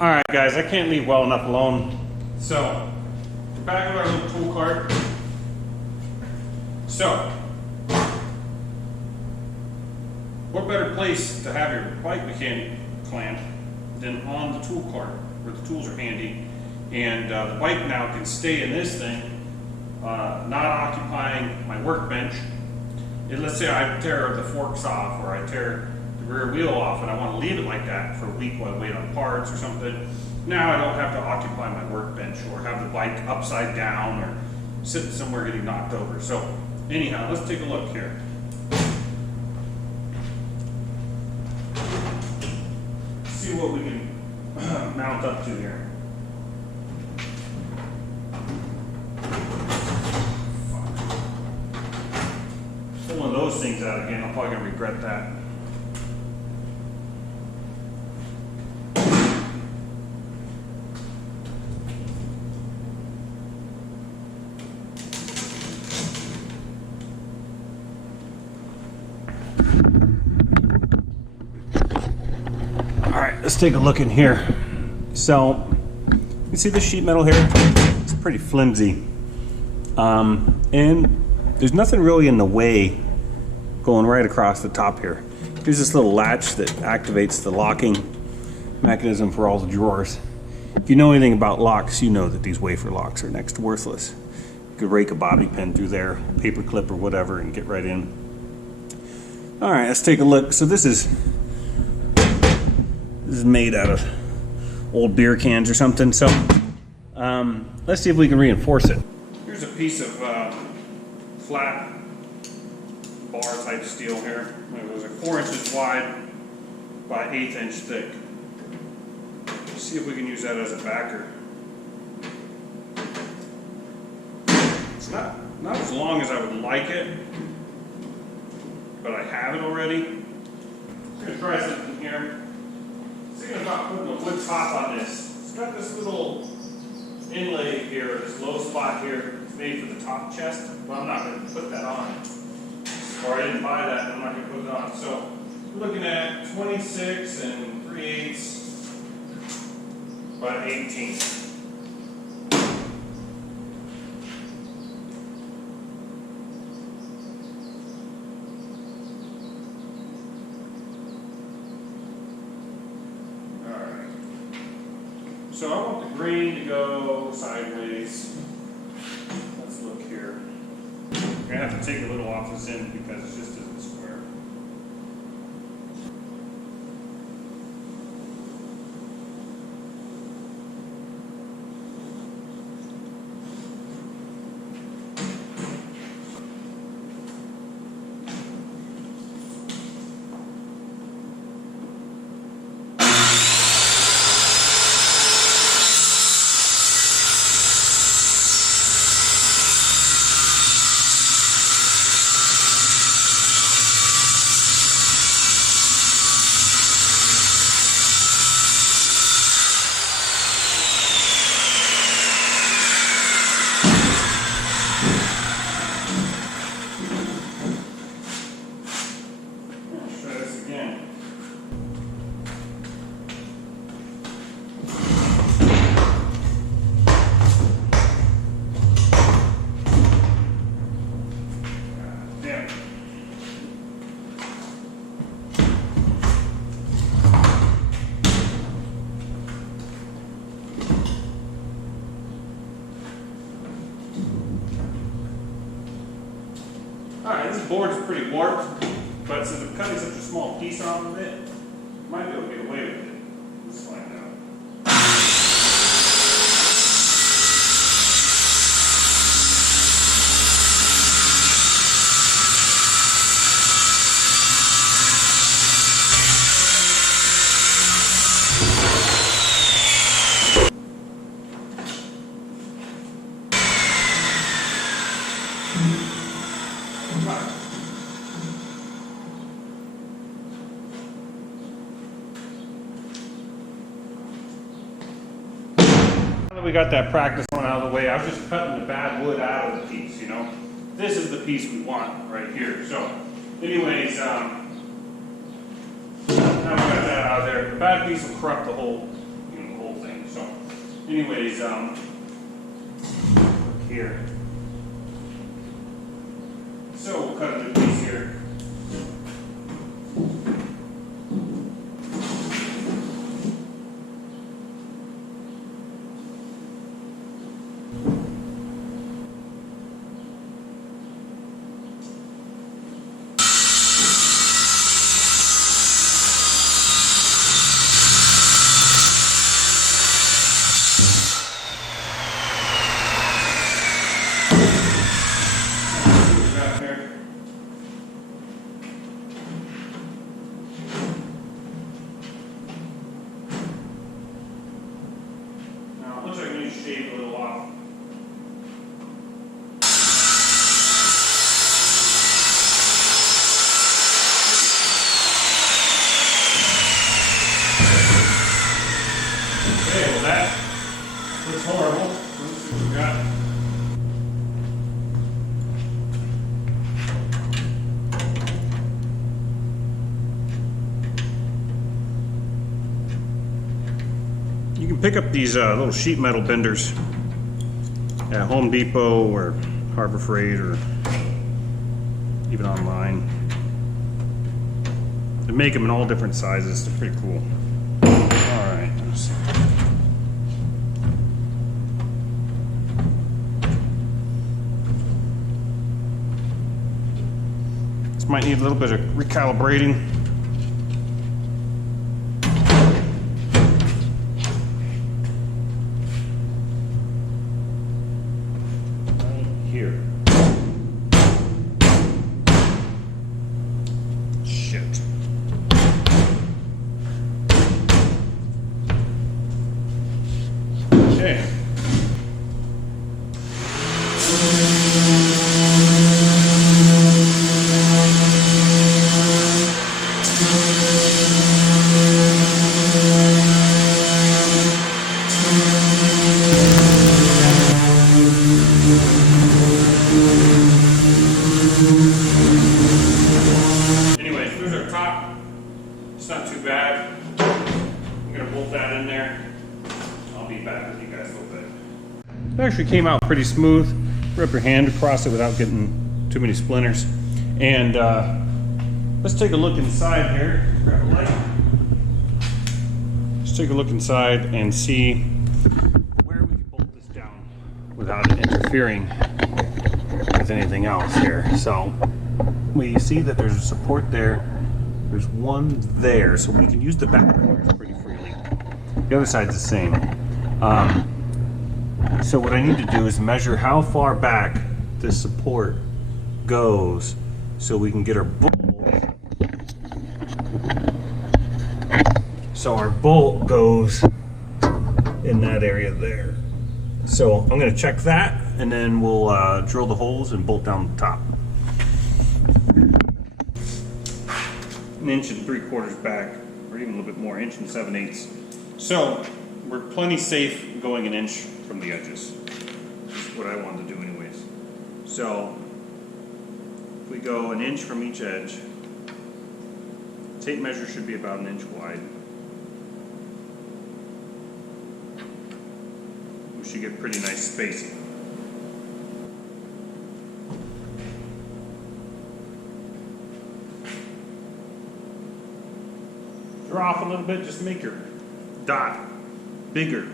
All right, guys, I can't leave well enough alone. So, back of our little tool cart. So, what better place to have your bike mechanic clamp than on the tool cart, where the tools are handy. And the bike now can stay in this thing, not occupying my workbench. And let's say I tear the forks off, or I tear the rear wheel off, and I want to leave it like that for a week while I wait on parts or something. Now I don't have to occupy my workbench, or have the bike upside down, or sitting somewhere getting knocked over. So anyhow, let's take a look here. See what we can mount up to here. Pulling those things out again, I'm probably going to regret that. Alright, let's take a look in here. So, you see this sheet metal here? It's pretty flimsy. And there's nothing really in the way going right across the top here. There's this little latch that activates the locking mechanism for all the drawers. If you know anything about locks, you know that these wafer locks are next to worthless. You could rake a bobby pin through there, paper clip or whatever, and get right in. All right, let's take a look. So this is made out of old beer cans or something. So let's see if we can reinforce it. Here's a piece of flat bar type steel here. It was like 4 inches wide by 1/8 inch thick. Let's see if we can use that as a backer. It's not as long as I would like it, but I have it already. I'm going to try something here. Thinking about putting a wood top on this. It's got this little inlay here, this low spot here. It's made for the top chest, but I'm not going to put that on. Or I didn't buy that, and I'm not going to put it on. So we're looking at 26 and 3/8 by 18. So I want the green to go sideways. Let's look here. I'm going to have to take a little off this end because it just isn't square. Alright, this board is pretty warped, but since I'm cutting such a small piece off of it, I might be able to get away with it. Let's find out. We got that practice one out of the way. I was just cutting the bad wood out of the piece, you know. This is the piece we want right here. So, anyways, now we got that out of there. The bad piece will corrupt the whole, the whole Anyways, here. So we'll cut a new piece here. Shave a little off. Okay, well that looks horrible. Let's see what we got. You can pick up these little sheet metal benders at Home Depot or Harbor Freight or even online. They make them in all different sizes. They're pretty cool. All right. This might need a little bit of recalibrating. Here. Shit. Okay. Anyways, there's our top. It's not too bad. I'm gonna bolt that in there. I'll be back with you guys a little bit. It actually came out pretty smooth. Wrap your hand across it without getting too many splinters. And let's take a look inside here. Grab a light. Let's take a look inside and see where we can bolt this down without it interfering with anything else here. So we see that there's a support there. There's one there, so we can use the back corners pretty freely. The other side's the same. So what I need to do is measure how far back this support goes so we can get our bolt. So our bolt goes in that area there. So I'm going to check that, and then we'll drill the holes and bolt down the top. 1 3/4 inches back, or even a little bit more, 1 7/8. So we're plenty safe going 1 inch from the edges. That's what I wanted to do anyways. So if we go 1 inch from each edge, tape measure should be about 1 inch wide. We should get pretty nice spacing. Draw off a little bit just to make your dot bigger,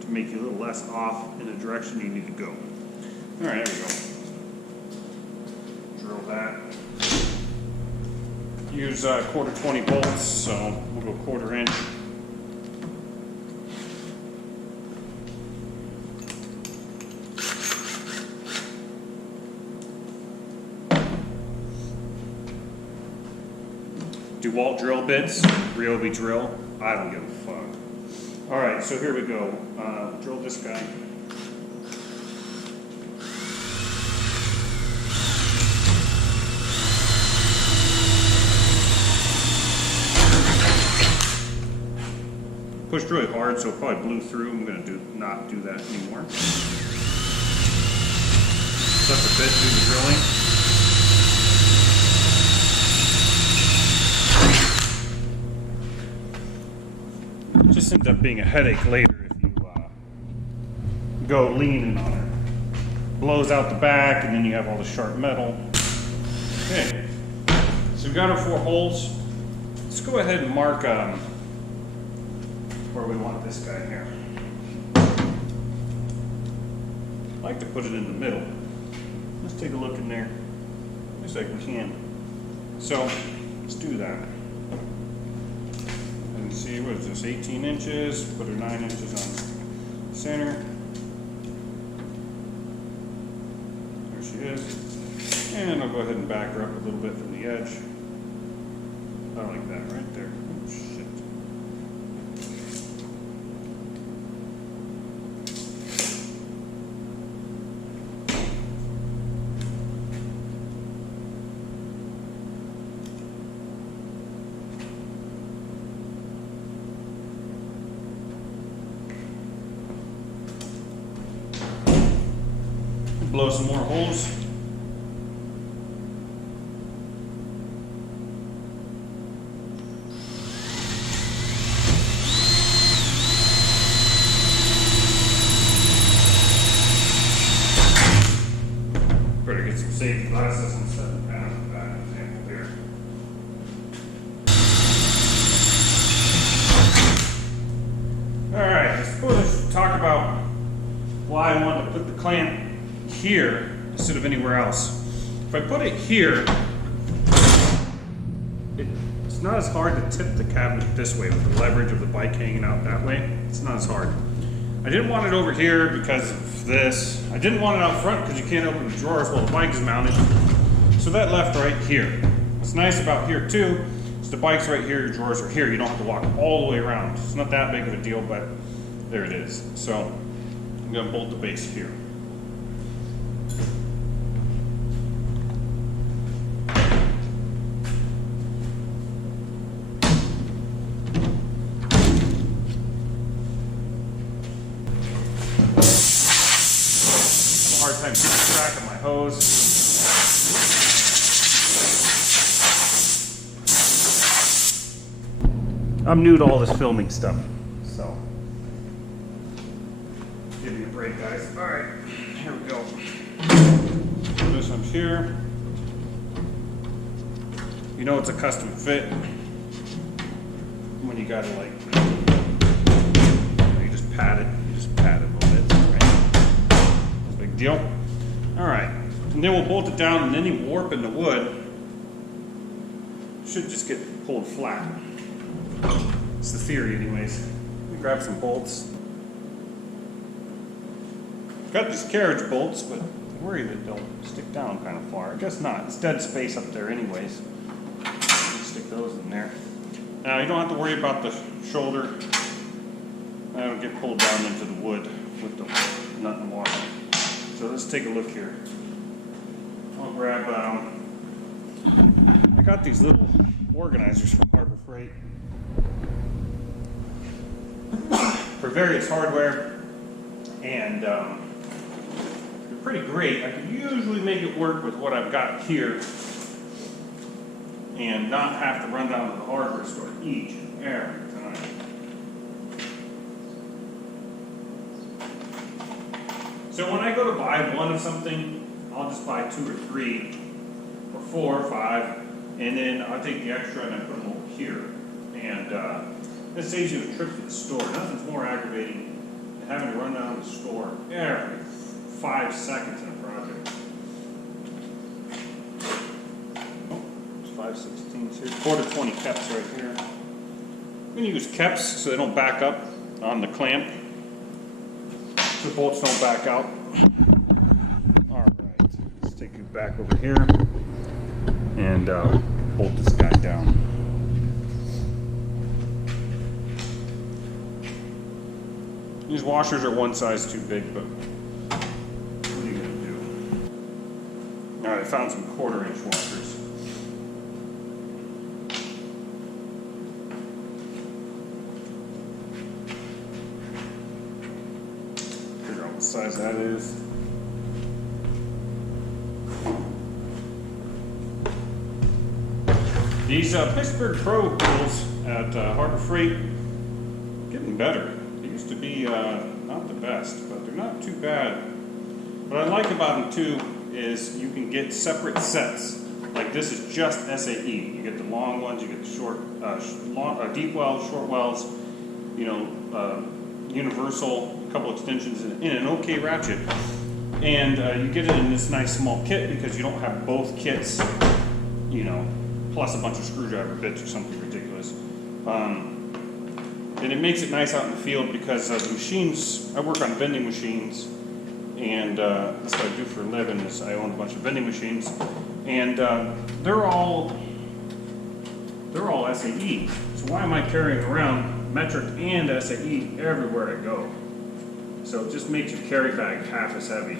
to make you a little less off in the direction you need to go. All right, there we go. Drill that. Use 1/4 20 bolts, so we'll go 1/4 inch. DeWalt drill bits, Ryobi drill, I don't give a fuck. Alright, so here we go. Drill this guy. Pushed really hard, so it probably blew through. I'm going to not do that anymore. Let the bit do the drilling. Just ends up being a headache later if you go leaning on it. Blows out the back, and then you have all the sharp metal. Okay, so we've got our 4 holes. Let's go ahead and mark where we want this guy here. I like to put it in the middle. Let's take a look in there. Looks like we can. So let's do that. And see, what is this, 18 inches? Put her 9 inches on center. There she is. And I'll go ahead and back her up a little bit from the edge. I like that right there. Oh, shit. Blow some more holes. Better get some safety glasses and set the pan on the back example here. Alright, I suppose I should talk about why I wanted to put the clamp here instead of anywhere else. If I put it here, it's not as hard to tip the cabinet this way with the leverage of the bike hanging out that way. It's not as hard. I didn't want it over here because of this. I didn't want it out front because you can't open the drawers while the bike is mounted. So that left right here. What's nice about here too is the bike's right here, your drawers are here. You don't have to walk all the way around. It's not that big of a deal, but there it is. So I'm gonna bolt the base here. Hard time keeping track of my hose. I'm new to all this filming stuff, so give me a break, guys. All right, here we go. This one's here. You know it's a custom fit when you gotta like, you just pat it. You just pat it a little bit. Big deal. All right, and then we'll bolt it down, and any warp in the wood should just get pulled flat. It's the theory anyways. Let me grab some bolts. Got these carriage bolts, but I worry that they'll stick down kind of far. I guess not. It's dead space up there anyways. Stick those in there. Now you don't have to worry about the shoulder. That'll get pulled down into the wood with the nut and water. So let's take a look here. I'll grab, I got these little organizers from Harbor Freight for various hardware, and they're pretty great. I can usually make it work with what I've got here and not have to run down to the hardware store each and every time. So when I go to buy one of something, I'll just buy 2 or 3 or 4 or 5, and then I'll take the extra and I put them over here. And this saves you a trip to the store. Nothing's more aggravating than having to run down to the store every 5 seconds in a project. Oh, it's 5/16 here. 4/20 caps right here. I'm going to use caps so they don't back up on the clamp. The bolts don't back out. All right, let's take you back over here and bolt this guy down. These washers are one size too big, but what are you gonna do? All right, I found some 1/4-inch washers. Figure out what size that is. These Pittsburgh Pro tools at Harbor Freight, getting better. They used used to be not the best, but they're not too bad. What I like about them too is you can get separate sets. Like this is just SAE. You get the long ones, you get the short, deep wells, short wells, you know, universal, a couple extensions in an OK ratchet. And you get it in this nice small kit because you don't have both kits, you know, plus a bunch of screwdriver bits or something ridiculous. And it makes it nice out in the field because the machines, I work on vending machines, and that's what I do for a living is I own a bunch of vending machines, and they're all SAE. So why am I carrying around metric and SAE everywhere I go? So it just makes your carry bag half as heavy.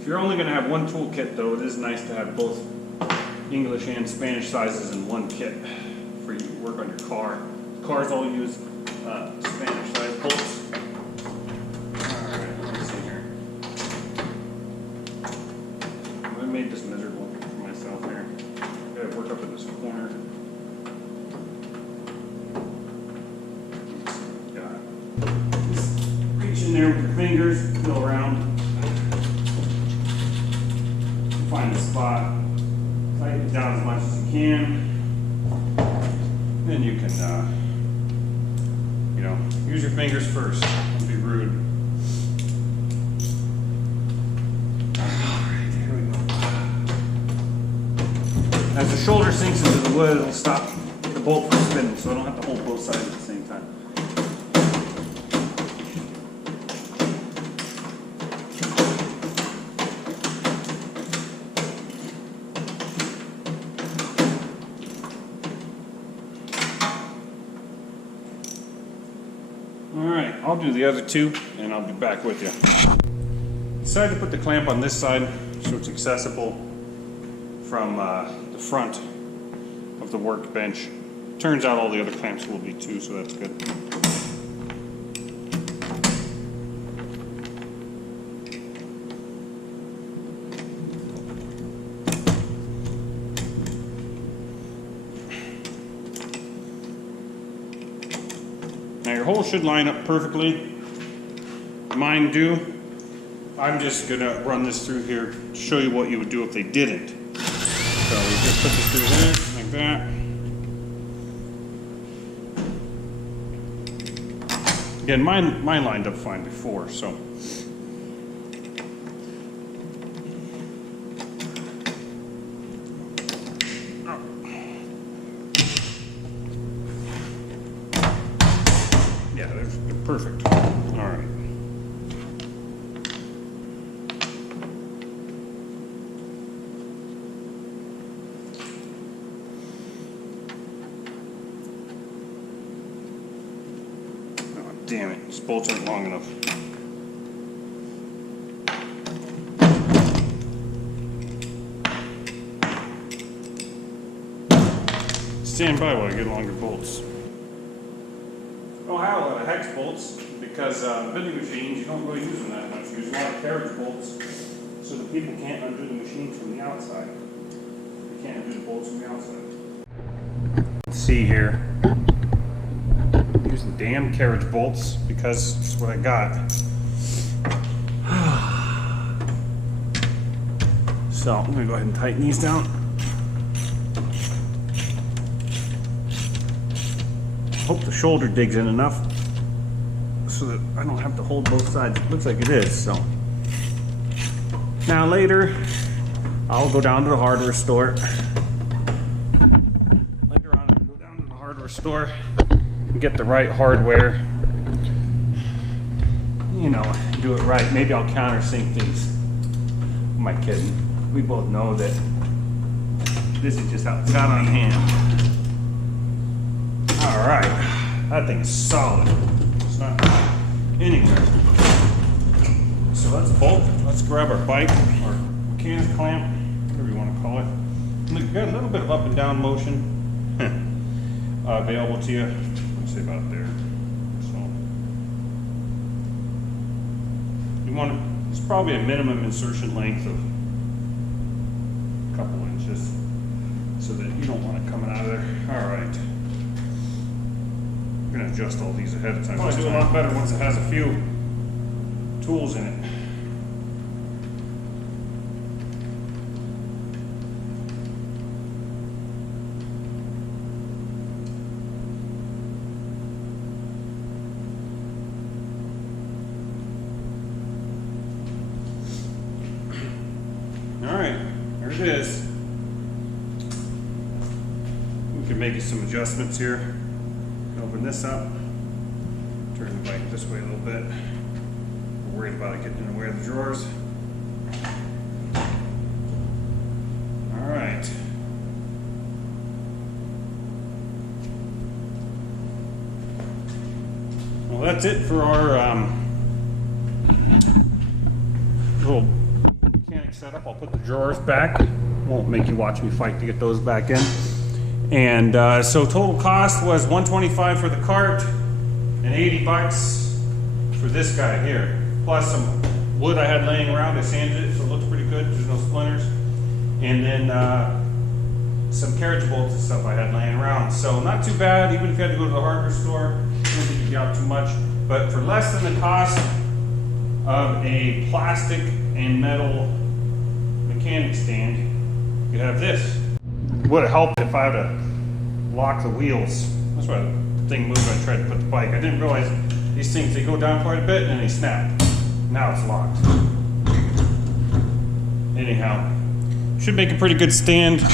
If you're only going to have one toolkit though, it is nice to have both English and Spanish sizes in one kit for you to work on your car. Cars all use Spanish size bolts. Alright, let's see here. I made this miserable for myself here. I gotta work up in this corner. Got it. Just reach in there with your fingers, go around. Find the spot, tighten it down as much as you can, then you can, you know, use your fingers first. Don't be rude. Alright, here we go. As the shoulder sinks into the wood, it'll stop the bolt from spinning, so I don't have to hold both sides at the same time. Alright, I'll do the other two and I'll be back with you. Decided to put the clamp on this side so it's accessible from the front of the workbench. Turns out all the other clamps will be too, so that's good. Now your holes should line up perfectly. Mine do. I'm just gonna run this through here to show you what you would do if they didn't. So we just put this through there, like that. Again, mine lined up fine before, so. Yeah, they're perfect. All right. Oh, damn it. These bolts aren't long enough. Stand by while I get longer bolts. I don't have a lot of hex bolts because vending machines, you don't really use them that much. You use a lot of carriage bolts so that people can't undo the machine from the outside. They can't undo the bolts from the outside. Let's see here. I'm using damn carriage bolts because it's what I got. So I'm going to go ahead and tighten these down. Hope the shoulder digs in enough so that I don't have to hold both sides. It looks like it is, so. Now later, I'll go down to the hardware store. Later on, I'll go down to the hardware store and get the right hardware. You know, do it right. Maybe I'll countersink these. Who am I kidding? We both know that this is just how it's got on hand. Alright, that thing is solid. It's not anywhere. So let's bolt. Let's grab our bike, or mechanic clamp, whatever you want to call it. Look, got a little bit of up and down motion available to you. Let's say about there. So you want to, it's probably a minimum insertion length of a couple inches so that you don't want it coming out of there. All right. I'm gonna adjust all these ahead of time. Probably do a lot better once it has a few tools in it. All right, there it is. We can make some adjustments here. Open this up, turn the bike this way a little bit. We're worried about it getting in the way of the drawers. All right. Well, that's it for our little mechanic setup. I'll put the drawers back. Won't make you watch me fight to get those back in. And so total cost was $125 for the cart and $80 for this guy here. Plus some wood I had laying around. I sanded it so it looks pretty good. There's no splinters. And then some carriage bolts and stuff I had laying around. So not too bad. Even if you had to go to the hardware store, I don't think you'd be out too much. But for less than the cost of a plastic and metal mechanic stand, you have this. Would have helped if I had to lock the wheels. That's why the thing moved when I tried to put the bike. I didn't realize these things, they go down quite a bit and then they snap. Now it's locked. Anyhow, should make a pretty good stand.